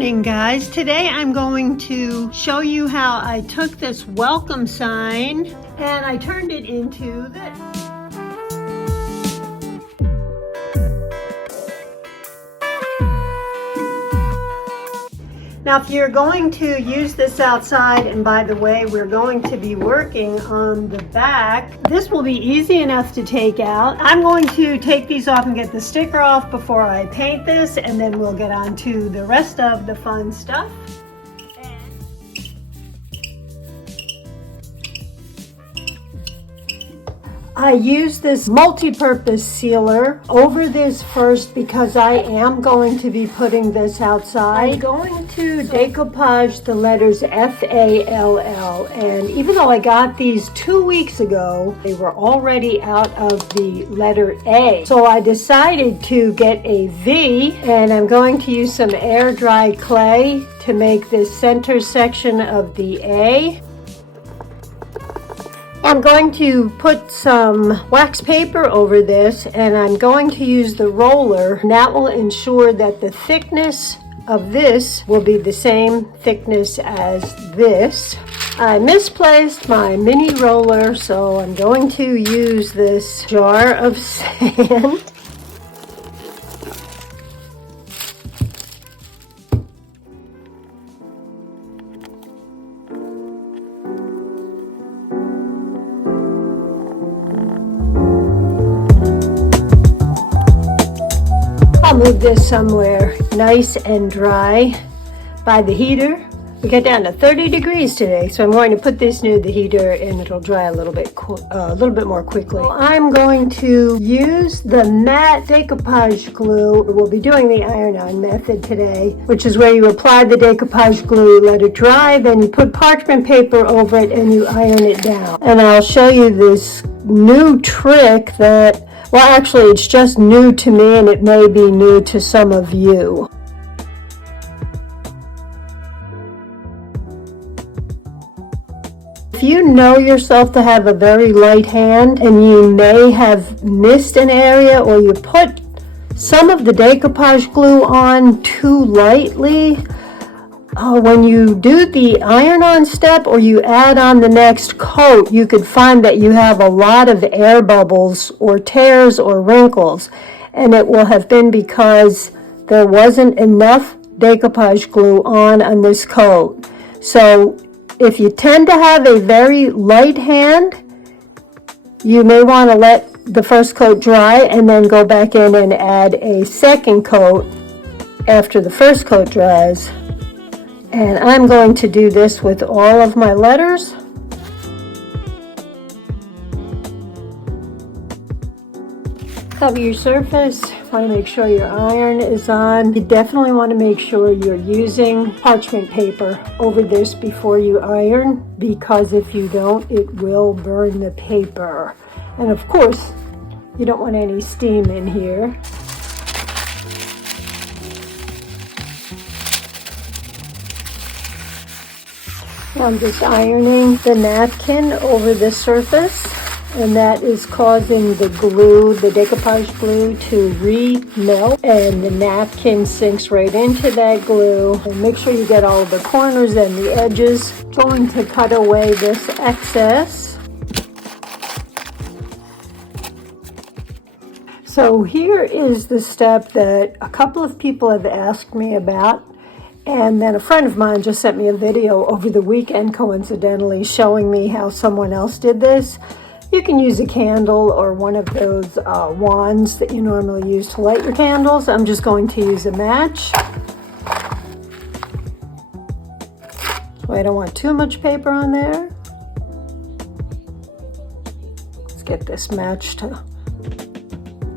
morning, guys. Today I'm going to show you how I took this welcome sign and I turned it into this. Now, if you're going to use this outside, and by the way, we're going to be working on the back, this will be easy enough to take out. I'm going to take these off and get the sticker off before I paint this, and then we'll get on to the rest of the fun stuff. I use this multi-purpose sealer over this first because I am going to be putting this outside. I'm going to decoupage the letters F-A-L-L, and even though I got these 2 weeks ago, they were already out of the letter A. So I decided to get a V, and I'm going to use some air dry clay to make this center section of the A. I'm going to put some wax paper over this, and I'm going to use the roller, and that will ensure that the thickness of this will be the same thickness as this. I misplaced my mini roller, so I'm going to use this jar of sand. I'll move this somewhere nice and dry by the heater. We got down to 30 degrees today, so I'm going to put this near the heater and it'll dry a little bit more quickly. So I'm going to use the matte decoupage glue. We'll be doing the iron-on method today, which is where you apply the decoupage glue, let it dry, then you put parchment paper over it and you iron it down. And I'll show you this new trick that, well, actually, it's just new to me, and it may be new to some of you. If you know yourself to have a very light hand, and you may have missed an area, or you put some of the decoupage glue on too lightly, when you do the iron-on step or you add on the next coat, you could find that you have a lot of air bubbles or tears or wrinkles, and it will have been because there wasn't enough decoupage glue on this coat. So if you tend to have a very light hand, you may want to let the first coat dry and then go back in and add a second coat after the first coat dries. And I'm going to do this with all of my letters. Cover your surface. Want to make sure your iron is on. You definitely want to make sure you're using parchment paper over this before you iron, because if you don't, it will burn the paper. And of course, you don't want any steam in here. I'm just ironing the napkin over the surface, and that is causing the glue, the decoupage glue, to re-melt, and the napkin sinks right into that glue. And make sure you get all of the corners and the edges. Going to cut away this excess. So here is the step that a couple of people have asked me about. And then a friend of mine just sent me a video over the weekend, coincidentally, showing me how someone else did this. You can use a candle or one of those wands that you normally use to light your candles. I'm just going to use a match. So I don't want too much paper on there. Let's get this match to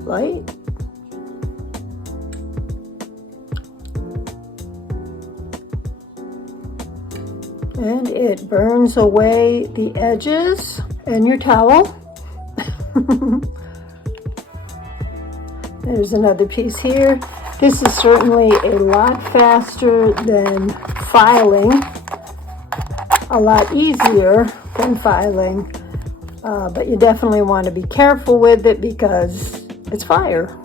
light. And it burns away the edges and your towel. There's another piece here. This is certainly a lot faster than filing, a lot easier than filing, but you definitely want to be careful with it because it's fire.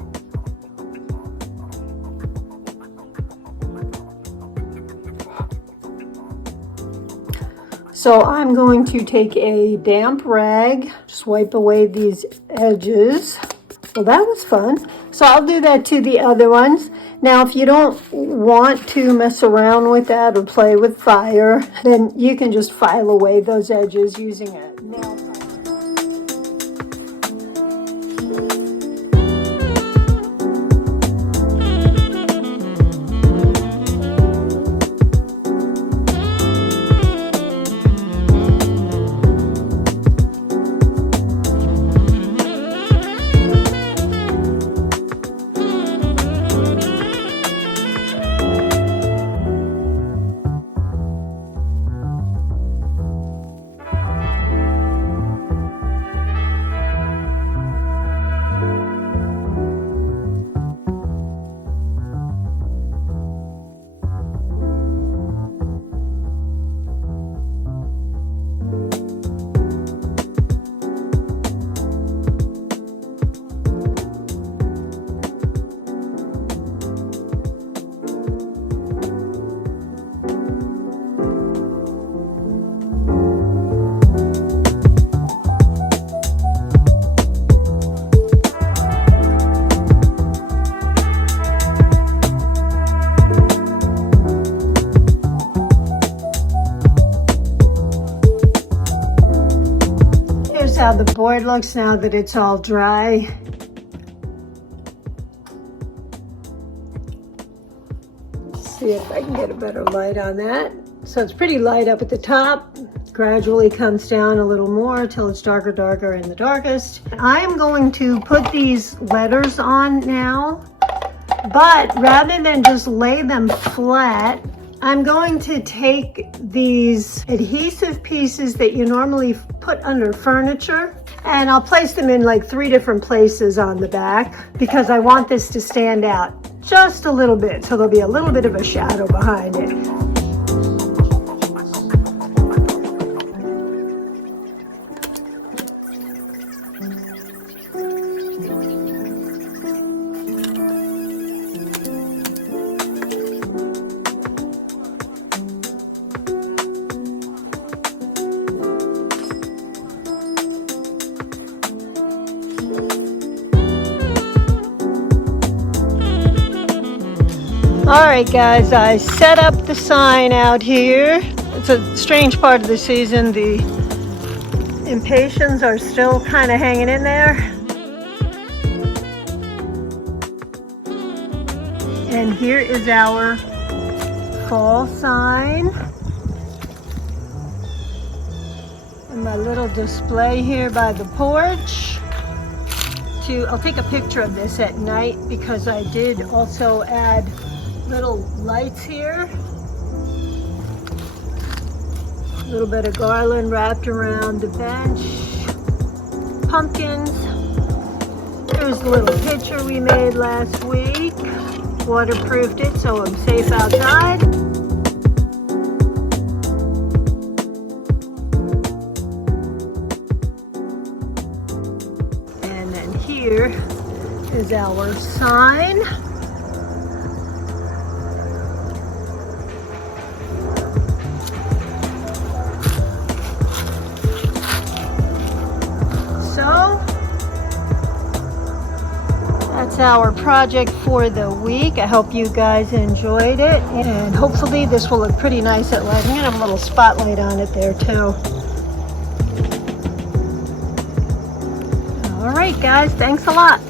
So I'm going to take a damp rag, just wipe away these edges. Well, that was fun. So I'll do that to the other ones. Now, if you don't want to mess around with that or play with fire, then you can just file away those edges using a nail file. How the board looks now that it's all dry. Let's see if I can get a better light on that. So it's pretty light up at the top, gradually comes down a little more till it's darker in the darkest. I am going to put these letters on now, but rather than just lay them flat, I'm going to take these adhesive pieces that you normally put under furniture, and I'll place them in like 3 different places on the back because I want this to stand out just a little bit, so there'll be a little bit of a shadow behind it. All right, guys, I set up the sign out here. It's a strange part of the season. The impatiens are still kind of hanging in there. And here is our fall sign. And my little display here by the porch. I'll take a picture of this at night because I did also add little lights here. A little bit of garland wrapped around the bench. Pumpkins. There's the little picture we made last week. Waterproofed it so I'm safe outside. And then here is our sign. That's our project for the week. I hope you guys enjoyed it, and hopefully this will look pretty nice at light. I'm gonna have a little spotlight on it there too. All right, guys, thanks a lot.